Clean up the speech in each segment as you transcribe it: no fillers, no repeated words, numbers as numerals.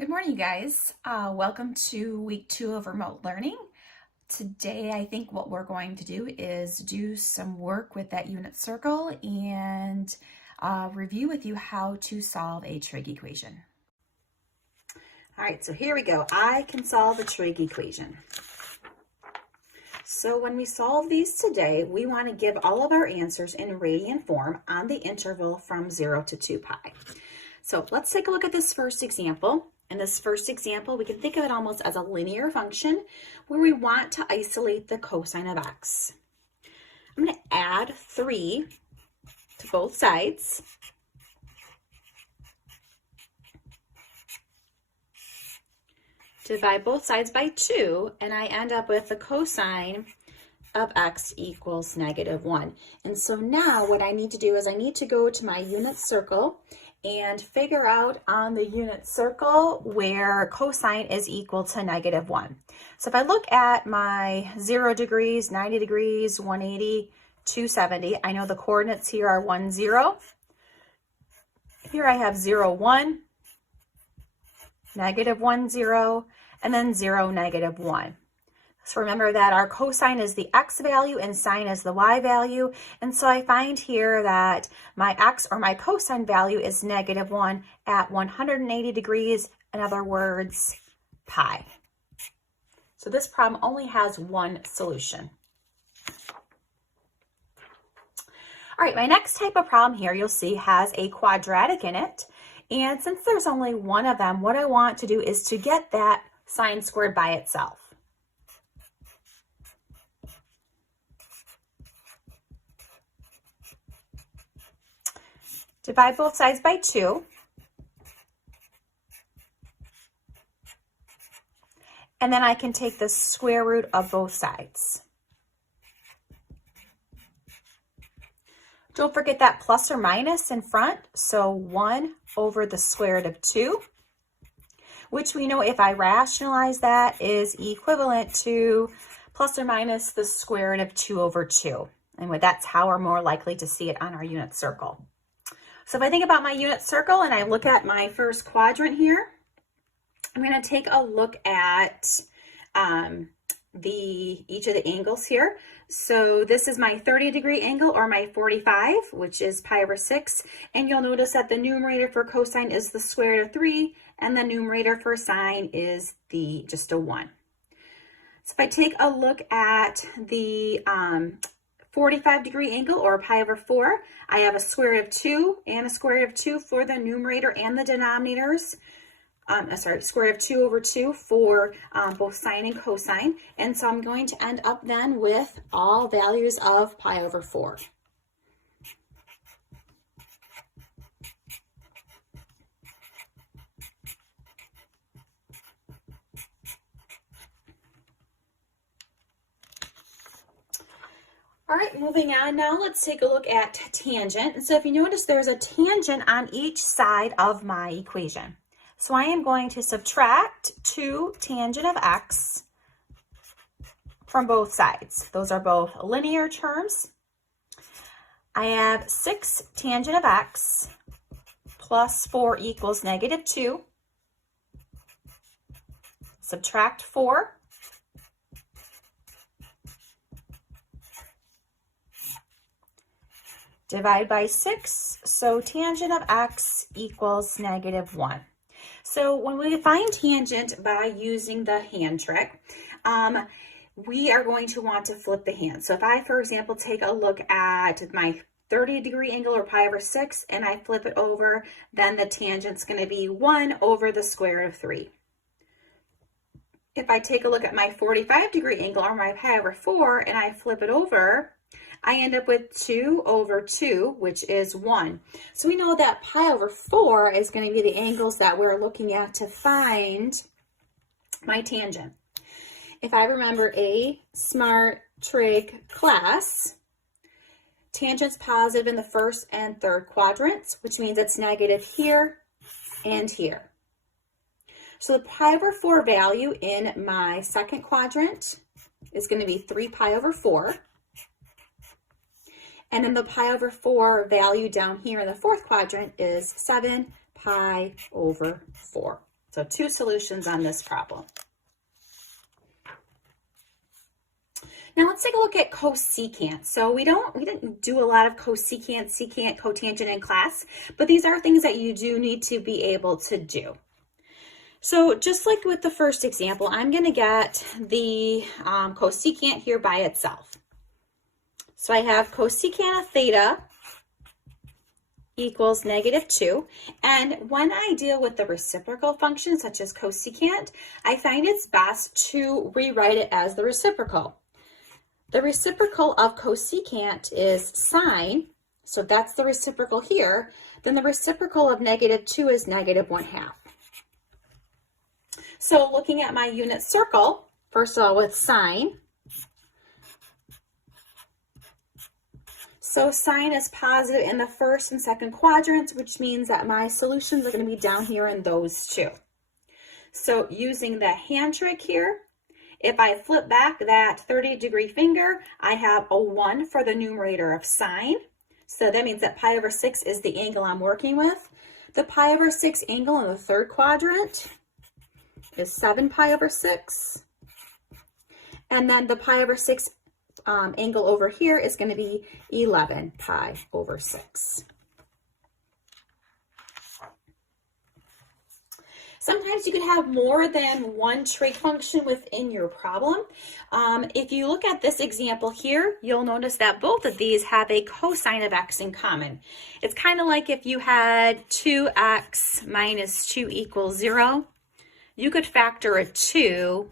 Good morning, you guys. Welcome to week 2 of remote learning. Today, I think what we're going to do is do some work with that unit circle and review with you how to solve a trig equation. All right, so here we go. I can solve a trig equation. So when we solve these today, we want to give all of our answers in radian form on the interval from 0 to 2 pi. So let's take a look at this first example. In this first example, we can think of it almost as a linear function where we want to isolate the cosine of x. I'm going to add 3 to both sides. Divide both sides by 2, and I end up with the cosine of x equals -1. And so now what I need to do is I need to go to my unit circle and figure out on the unit circle where cosine is equal to -1. So if I look at my 0 degrees, 90 degrees, 180, 270, I know the coordinates here are 1, 0. Here I have 0, 1, -1, 0, and then 0, -1. So remember that our cosine is the x value and sine is the y value. And so I find here that my x or my cosine value is -1 at 180 degrees. In other words, pi. So this problem only has one solution. All right, my next type of problem here you'll see has a quadratic in it. And since there's only one of them, what I want to do is to get that sine squared by itself. Divide both sides by 2. And then I can take the square root of both sides. Don't forget that plus or minus in front. So 1 over the square root of 2, which we know if I rationalize that is equivalent to plus or minus the square root of 2 over 2. And that's how we're more likely to see it on our unit circle. So if I think about my unit circle and I look at my first quadrant here, I'm going to take a look at each of the angles here. So this is my 30-degree angle or my 45, which is pi over 6. And you'll notice that the numerator for cosine is the square root of 3, and the numerator for sine is just a 1. So if I take a look at the 45-degree angle or pi over 4, I have a square root of 2 and a square root of 2 for the numerator and the denominators. Square root of 2 over 2 for both sine and cosine. And so I'm going to end up then with all values of pi over 4. All right, moving on now, let's take a look at tangent. And so if you notice, there's a tangent on each side of my equation. So I am going to subtract 2 tangent of x from both sides. Those are both linear terms. I have 6 tangent of x plus 4 equals -2. Subtract 4. Divide by 6, so tangent of x equals -1. So when we find tangent by using the hand trick, we are going to want to flip the hand. So if I, for example, take a look at my 30-degree angle or pi over 6 and I flip it over, then the tangent's going to be 1 over the square root of 3. If I take a look at my 45-degree angle or my pi over 4 and I flip it over, I end up with 2 over 2, which is 1. So we know that pi over 4 is going to be the angles that we're looking at to find my tangent. If I remember a smart trig class, tangent's positive in the first and third quadrants, which means it's negative here and here. So the pi over 4 value in my second quadrant is going to be 3 pi over 4. And then the pi over 4 value down here in the fourth quadrant is 7 pi over 4. So 2 solutions on this problem. Now let's take a look at cosecant. So we didn't do a lot of cosecant, secant, cotangent in class, but these are things that you do need to be able to do. So just like with the first example, I'm going to get the cosecant here by itself. So I have cosecant of theta equals -2. And when I deal with the reciprocal function, such as cosecant, I find it's best to rewrite it as the reciprocal. The reciprocal of cosecant is sine, so that's the reciprocal here. Then the reciprocal of -2 is -1/2. So looking at my unit circle, first of all with sine. So sine is positive in the first and second quadrants, which means that my solutions are going to be down here in those two. So using the hand trick here, if I flip back that 30-degree finger, I have a 1 for the numerator of sine. So that means that pi over 6 is the angle I'm working with. The pi over 6 angle in the third quadrant is 7 pi over 6. And then the pi over 6 angle over here is going to be 11 pi over 6. Sometimes you can have more than one trig function within your problem. If you look at this example here, you'll notice that both of these have a cosine of x in common. It's kind of like if you had 2x minus 2 equals 0. You could factor a 2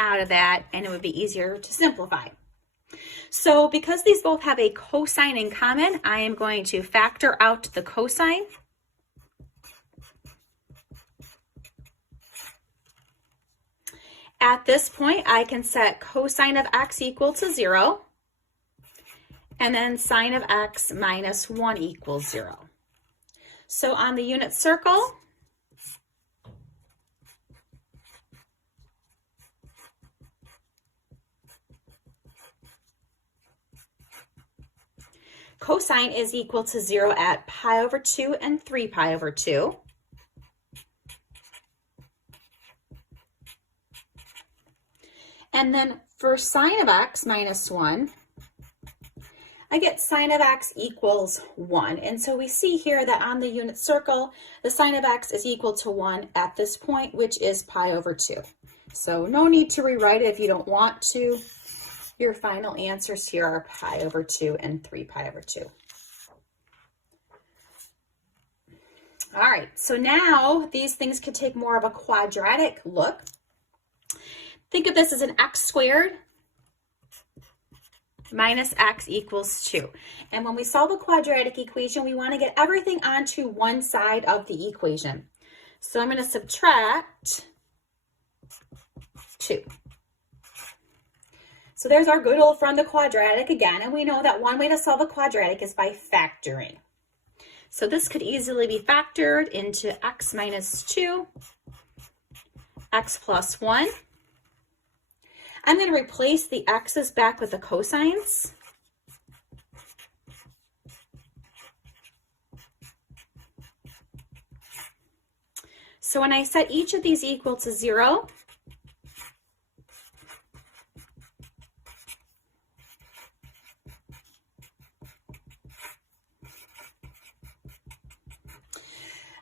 out of that and it would be easier to simplify. So because these both have a cosine in common, I am going to factor out the cosine. At this point, I can set cosine of x equal to 0, and then sine of x minus 1 equals 0. So on the unit circle, cosine is equal to 0 at pi over 2 and 3 pi over 2. And then for sine of x minus 1, I get sine of x equals 1. And so we see here that on the unit circle, the sine of x is equal to 1 at this point, which is pi over 2. So no need to rewrite it if you don't want to. Your final answers here are pi over 2 and 3 pi over 2. All right, so now these things could take more of a quadratic look. Think of this as an x squared minus x equals 2. And when we solve a quadratic equation, we want to get everything onto one side of the equation. So I'm going to subtract 2. So there's our good old friend, the quadratic again. And we know that one way to solve a quadratic is by factoring. So this could easily be factored into x minus 2, x plus 1. I'm going to replace the x's back with the cosines. So when I set each of these equal to 0,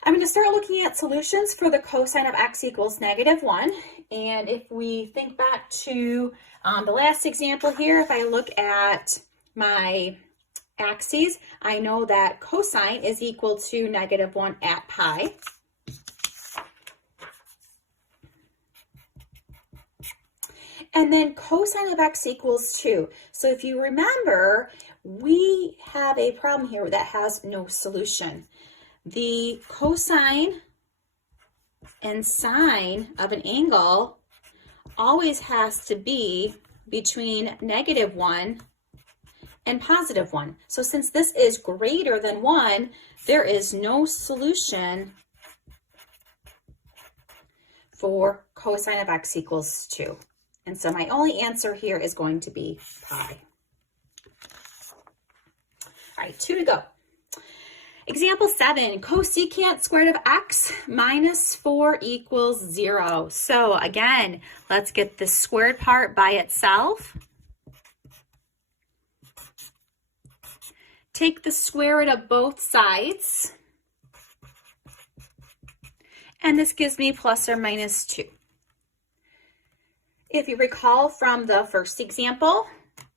I'm going to start looking at solutions for the cosine of x equals -1. And if we think back to the last example here, if I look at my axes, I know that cosine is equal to -1 at pi. And then cosine of x equals 2. So if you remember, we have a problem here that has no solution. The cosine and sine of an angle always has to be between -1 and +1. So since this is greater than 1, there is no solution for cosine of x equals 2. And so my only answer here is going to be pi. All right, 2 to go. Example 7, cosecant squared of x minus 4 equals 0. So again, let's get the squared part by itself. Take the square root of both sides. And this gives me plus or minus 2. If you recall from the first example,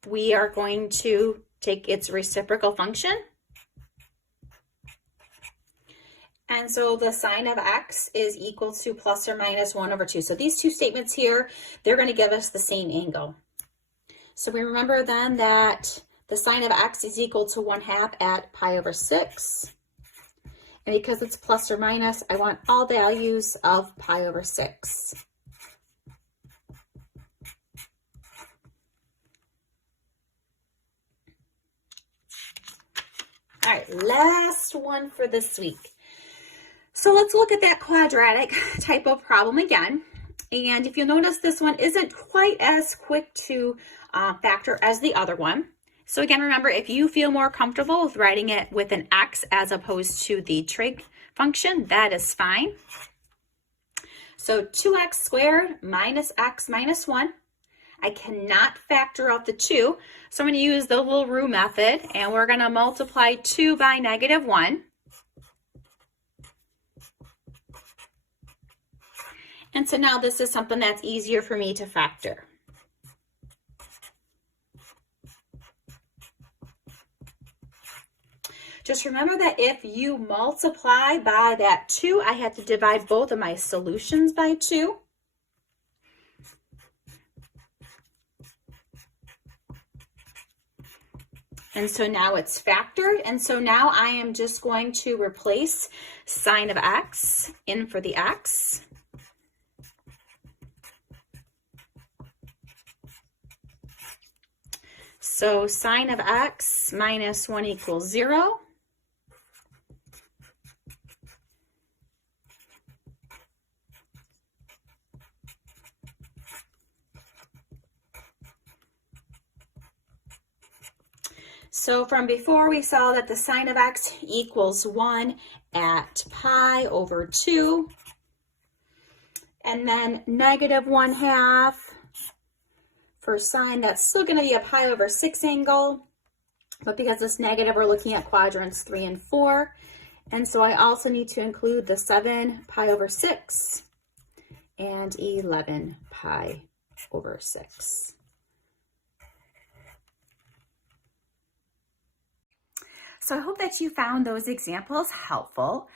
we are going to take its reciprocal function. And so the sine of x is equal to plus or minus 1 over 2. So these two statements here, they're going to give us the same angle. So we remember then that the sine of x is equal to 1/2 at pi over 6. And because it's plus or minus, I want all values of pi over 6. All right, last one for this week. So let's look at that quadratic type of problem again. And if you'll notice, this one isn't quite as quick to factor as the other one. So again, remember, if you feel more comfortable with writing it with an x as opposed to the trig function, that is fine. So 2x squared minus x minus 1. I cannot factor out the 2, so I'm going to use the little root method, and we're going to multiply 2 by negative 1. And so now this is something that's easier for me to factor. Just remember that if you multiply by that 2, I have to divide both of my solutions by 2. And so now it's factored. And so now I am just going to replace sine of x in for the x. So sine of x minus 1 equals 0. So from before, we saw that the sine of x equals 1 at pi over 2. And then negative 1/2 for sine, that's still going to be a pi over 6 angle. But because it's negative, we're looking at quadrants 3 and 4. And so I also need to include the 7 pi over 6 and 11 pi over 6. So I hope that you found those examples helpful.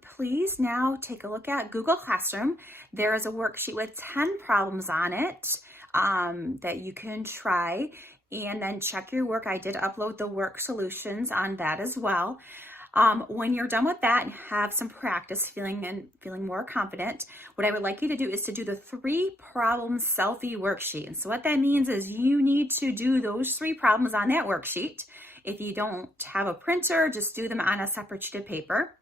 Please now take a look at Google Classroom. There is a worksheet with 10 problems on it that you can try, and then check your work. I did upload the work solutions on that as well. When you're done with that and have some practice feeling more confident, what I would like you to do is to do the 3 problem selfie worksheet. And so what that means is you need to do those 3 problems on that worksheet. If you don't have a printer, just do them on a separate sheet of paper.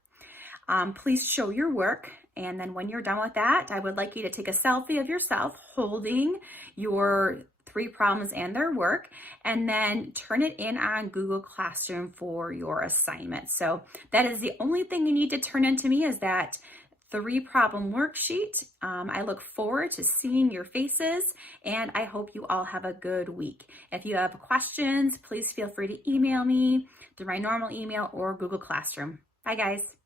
Please show your work. And then when you're done with that, I would like you to take a selfie of yourself holding your 3 problems and their work, and then turn it in on Google Classroom for your assignment. So that is the only thing you need to turn in to me, is that 3 problem worksheet. I look forward to seeing your faces, and I hope you all have a good week. If you have questions, please feel free to email me through my normal email or Google Classroom. Bye guys.